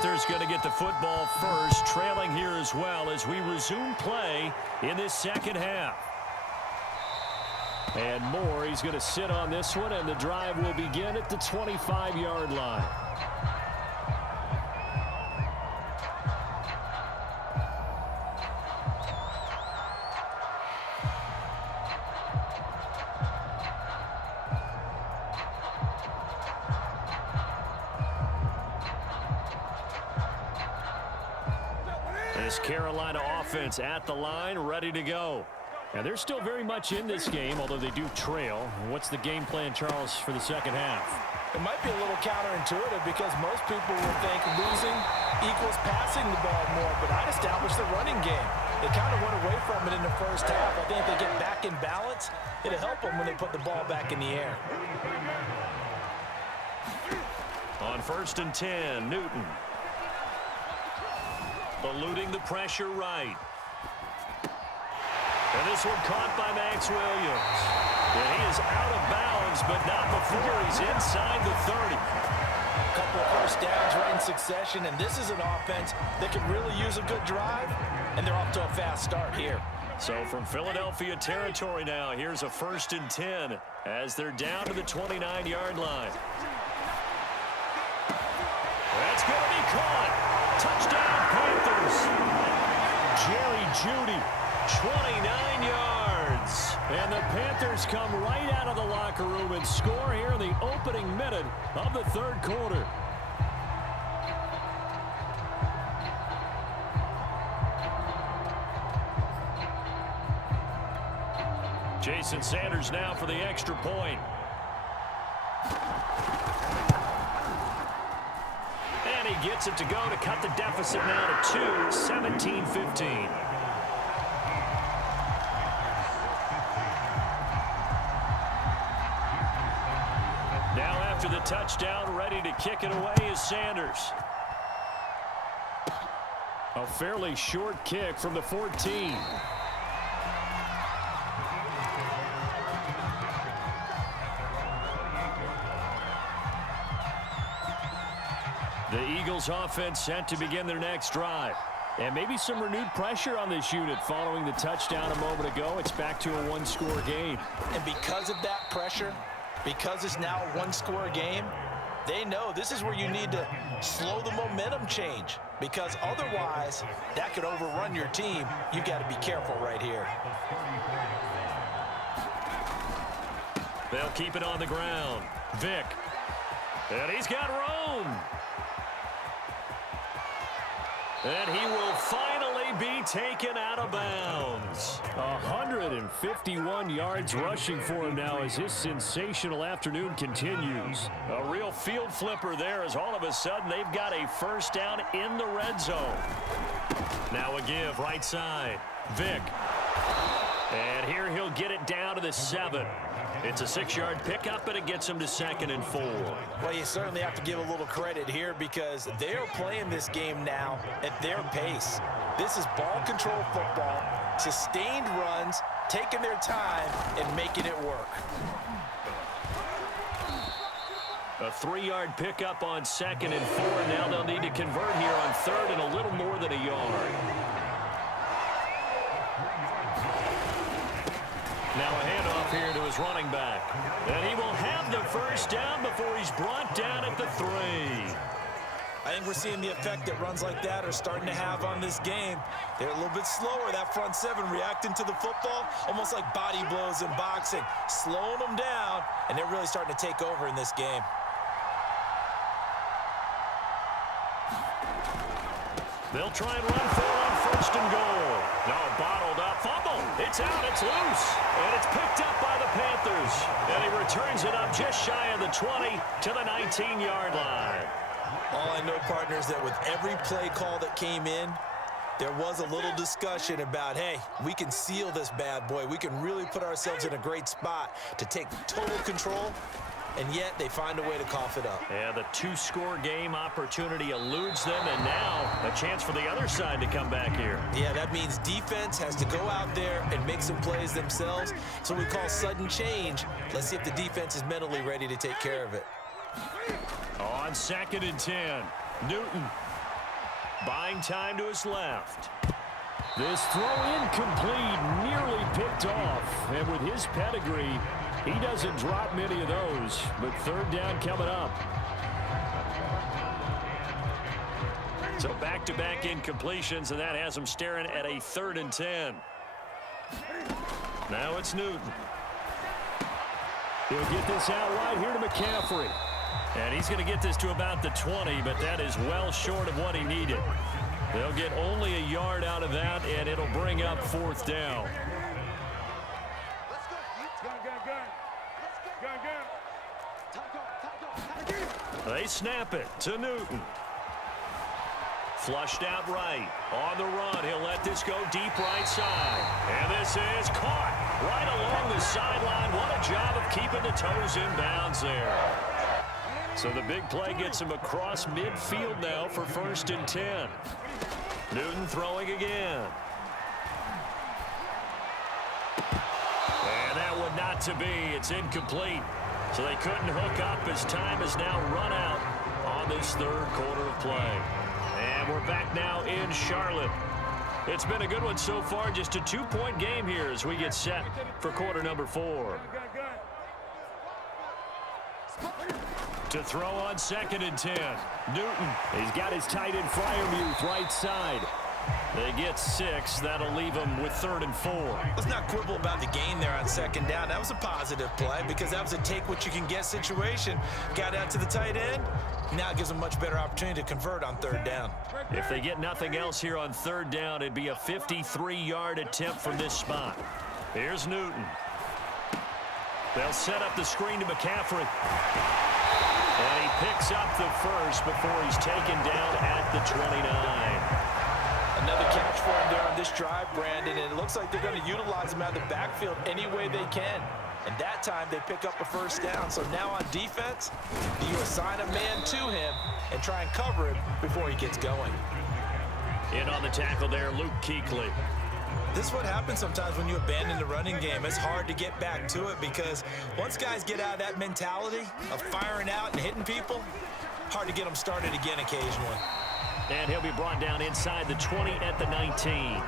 Panthers going to get the football first, trailing here as well as we resume play in this second half. And Moore, he's going to sit on this one, and the drive will begin at the 25-yard line. This Carolina offense at the line, ready to go. And they're still very much in this game, although they do trail. What's the game plan, Charles, for the second half? It might be a little counterintuitive because most people would think losing equals passing the ball more, but I'd establish the running game. They kind of went away from it in the first half. I think if they get back in balance, it'll help them when they put the ball back in the air. On 1st and 10, Newton. Eluding the pressure right. And this one caught by Max Williams. And he is out of bounds, but not before he's inside the 30. A couple of first downs right in succession, and this is an offense that can really use a good drive, and they're off to a fast start here. So from Philadelphia territory now, here's a 1st and 10 as they're down to the 29-yard line. That's going to be caught. Touchdown, Panthers. Jerry Jeudy, 29 yards. And the Panthers come right out of the locker room and score here in the opening minute of the third quarter. Jason Sanders now for the extra point. And he gets it to go to cut the deficit now to 2, 17-15. Now after the touchdown, ready to kick it away is Sanders. A fairly short kick from the 14. The Eagles offense set to begin their next drive. And maybe some renewed pressure on this unit following the touchdown a moment ago. It's back to a one-score game. And because of that pressure, because it's now a one-score game, they know this is where you need to slow the momentum change. Because otherwise, that could overrun your team. You got to be careful right here. They'll keep it on the ground. Vick. And he's got Rome. And he will finally be taken out of bounds. 151 yards rushing for him now as his sensational afternoon continues. A real field flipper there as all of a sudden they've got a first down in the red zone. Now a give right side. Vick. And here he'll get it down to the 7. It's a 6-yard pickup, but it gets him to 2nd and 4. Well, you certainly have to give a little credit here because they're playing this game now at their pace. This is ball control football, sustained runs, taking their time, and making it work. A 3-yard pickup on 2nd and 4. Now they'll need to convert here on 3rd and a little more than a yard. Now a handoff here to his running back. And he will have the first down before he's brought down at the 3. I think we're seeing the effect that runs like that are starting to have on this game. They're a little bit slower, that front 7 reacting to the football, almost like body blows in boxing, slowing them down, and they're really starting to take over in this game. They'll try and run for it on 1st and goal. No, bottled up, fumble. It's out, it's loose, and it's picked up by the Panthers. And he returns it up just shy of the 20 to the 19-yard line. All I know, partners, that with every play call that came in, there was a little discussion about, hey, we can seal this bad boy. We can really put ourselves in a great spot to take total control, and yet they find a way to cough it up. Yeah, the 2-score game opportunity eludes them, and now a chance for the other side to come back here. Yeah, that means defense has to go out there and make some plays themselves. So we call sudden change. Let's see if the defense is mentally ready to take care of it. On 2nd and 10, Newton. Buying time to his left. This throw incomplete, nearly picked off. And with his pedigree, he doesn't drop many of those. But third down coming up. So back-to-back incompletions, and that has him staring at a 3rd and 10. Now it's Newton. He'll get this out right here to McCaffrey. And he's going to get this to about the 20, but that is well short of what he needed. They'll get only a yard out of that, and it'll bring up 4th down. They snap it to Newton. Flushed out right. On the run, he'll let this go deep right side. And this is caught right along the sideline. What a job of keeping the toes in bounds there. So the big play gets him across midfield now for 1st and 10. Newton throwing again. And that one not to be. It's incomplete. So they couldn't hook up as time is now run out on this 3rd quarter of play. And we're back now in Charlotte. It's been a good one so far. Just a 2-point game here as we get set for quarter number 4. To throw on 2nd and 10. Newton. He's got his tight end Freiermuth right side. They get 6. That'll leave them with 3rd and 4. Let's not quibble about the gain there on 2nd down. That was a positive play because that was a take-what-you-can-get situation. Got out to the tight end. Now it gives them a much better opportunity to convert on 3rd down. If they get nothing else here on 3rd down, it'd be a 53-yard attempt from this spot. Here's Newton. They'll set up the screen to McCaffrey. And he picks up the 1st before he's taken down at the 29. Another catch for him there on this drive, Brandon, and it looks like they're going to utilize him out of the backfield any way they can. And that time they pick up a 1st down. So now on defense, do you assign a man to him and try and cover him before he gets going? In on the tackle there, Luke Kuechly. This is what happens sometimes when you abandon the running game. It's hard to get back to it because once guys get out of that mentality of firing out and hitting people, hard to get them started again occasionally. And he'll be brought down inside the 20 at the 19.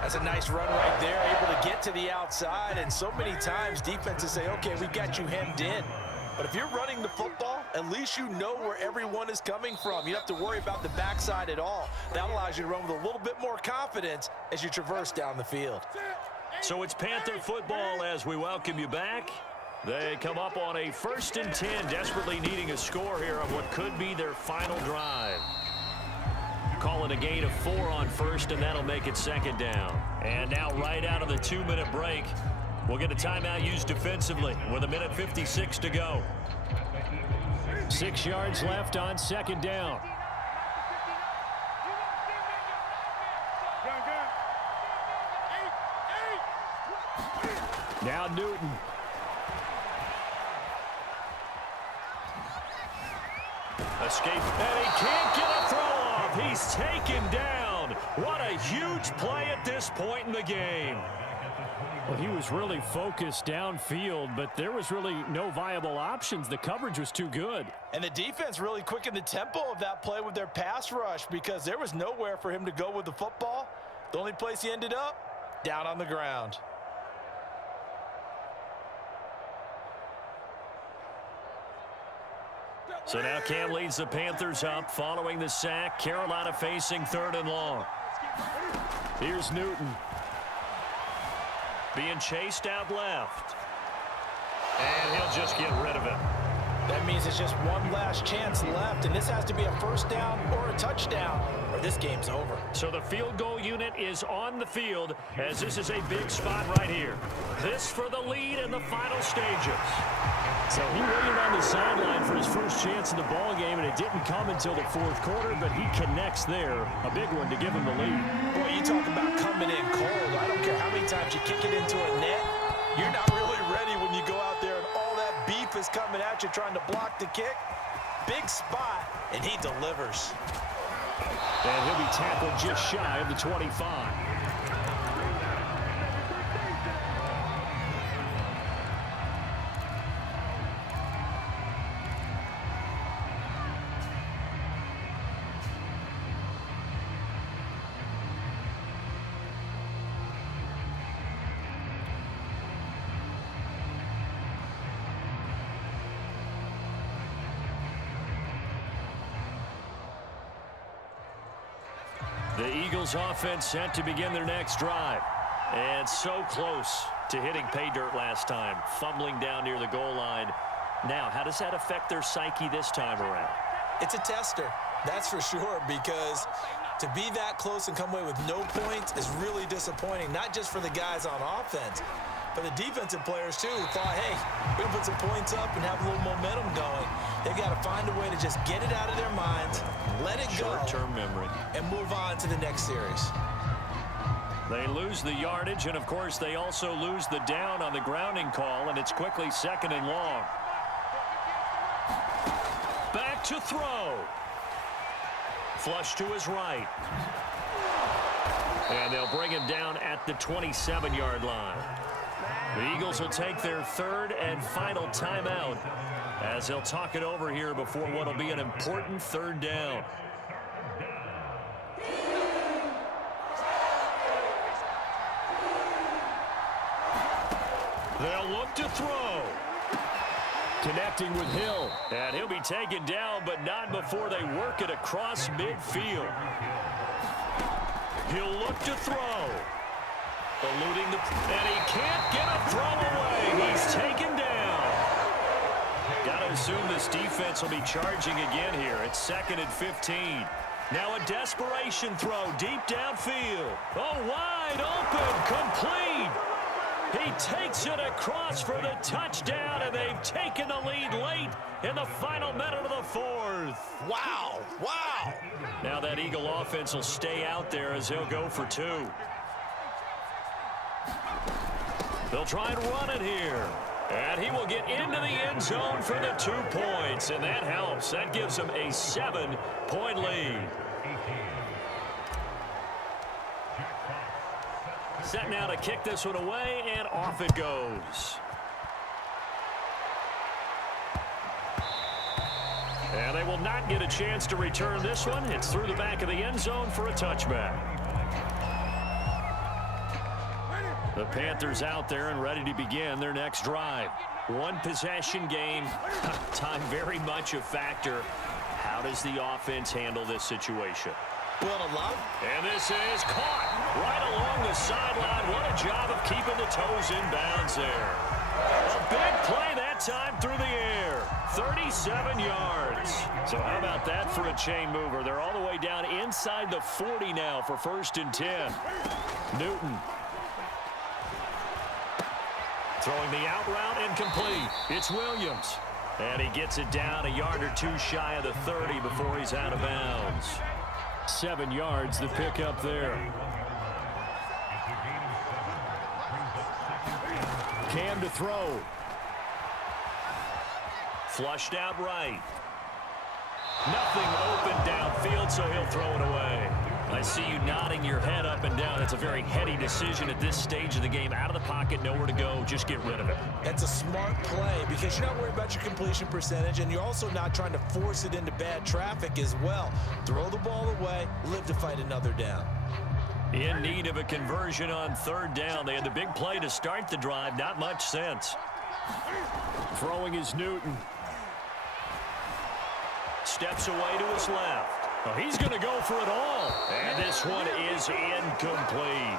That's a nice run right there, able to get to the outside. And so many times defenses say, okay, we got you hemmed in. But if you're running the football, at least you know where everyone is coming from. You don't have to worry about the backside at all. That allows you to run with a little bit more confidence as you traverse down the field. So it's Panther football as we welcome you back. They come up on a 1st and 10, desperately needing a score here on what could be their final drive. Calling a gain of 4 on 1st, and that'll make it 2nd down. And now right out of the 2-minute break, we'll get a timeout used defensively with 1:56 to go. 6 yards left on 2nd down. Now Newton. Escape, and he can't get a throw off. He's taken down. What a huge play at this point in the game. Well, he was really focused downfield, but there was really no viable options. The coverage was too good. And the defense really quickened the tempo of that play with their pass rush because there was nowhere for him to go with the football. The only place he ended up, down on the ground. So now Cam leads the Panthers up following the sack. Carolina facing 3rd and long. Here's Newton. Being chased out left. And he'll just get rid of it. That means it's just one last chance left, and this has to be a 1st down or a touchdown, or this game's over. So the field goal unit is on the field as this is a big spot right here. This for the lead in the final stages. So he waited on the sideline for his first chance in the ball game, and it didn't come until the 4th quarter, but he connects there. A big one to give him the lead. Boy, you talk about coming in cold. I don't care how many times you kick it into a net. You're not really ready when you go out there and all that beef is coming at you trying to block the kick. Big spot, and he delivers. And he'll be tackled just shy of the 25. The Eagles offense set to begin their next drive. And so close to hitting pay dirt last time, fumbling down near the goal line. Now, how does that affect their psyche this time around? It's a tester, that's for sure, because to be that close and come away with no points is really disappointing, not just for the guys on offense, but the defensive players, too, who thought, hey, we're going to put some points up and have a little momentum going. They've got to find a way to just get it out of their minds, let it go, short-term memory, and move on to the next series. They lose the yardage, and, of course, they also lose the down on the grounding call, and it's quickly 2nd and long. Back to throw. Flush to his right. And they'll bring him down at the 27-yard line. The Eagles will take their 3rd and final timeout as they'll talk it over here before what will be an important 3rd down. They'll look to throw. Connecting with Hill. And he'll be taken down, but not before they work it across midfield. He'll look to throw. Eluding the... And he can't get a throw away. He's taken down. Got to assume this defense will be charging again here. It's 2nd and 15. Now a desperation throw deep downfield. Oh, wide open. Complete. He takes it across for the touchdown, and they've taken the lead late in the final minute of the 4th. Wow, wow. Now that Eagle offense will stay out there as he'll go for 2. They'll try and run it here. And he will get into the end zone for the 2 points, and that helps. That gives him a 7-point lead. Set now to kick this one away, and off it goes. And they will not get a chance to return this one. It's through the back of the end zone for a touchback. The Panthers out there and ready to begin their next drive. 1 possession game. Time very much a factor. How does the offense handle this situation? Well, a lot. And this is caught right along the sideline. What a job of keeping the toes in bounds there. A big play that time through the air. 37 yards. So how about that for a chain mover? They're all the way down inside the 40 now for 1st and 10. Newton. Throwing the out route incomplete. It's Williams. And he gets it down a yard or 2 shy of the 30 before he's out of bounds. 7 yards, the pickup there. Cam to throw. Flushed out right. Nothing open downfield, so he'll throw it away. I see you nodding your head up and down. It's a very heady decision at this stage of the game. Out of the pocket, nowhere to go. Just get rid of it. That's a smart play because you're not worried about your completion percentage, and you're also not trying to force it into bad traffic as well. Throw the ball away, live to fight another down. In need of a conversion on 3rd down. They had the big play to start the drive. Not much sense. Throwing is Newton. Steps away to his left. Oh, he's going to go for it all. And this one is incomplete.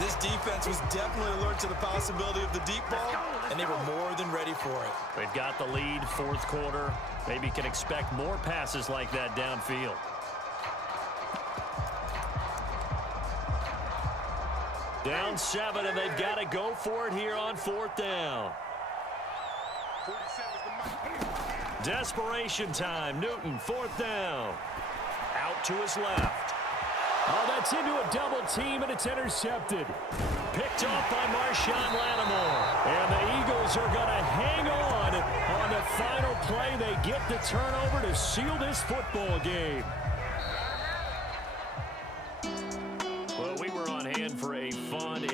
This defense was definitely alert to the possibility of the deep ball, and they were more than ready for it. They've got the lead, 4th quarter. Maybe can expect more passes like that downfield. Down 7, and they've got to go for it here on 4th down. Desperation time. Newton, 4th down. Out to his left. Oh, that's into a double team, and it's intercepted. Picked off by Marshawn Lattimore. And the Eagles are going to hang on the final play. They get the turnover to seal this football game.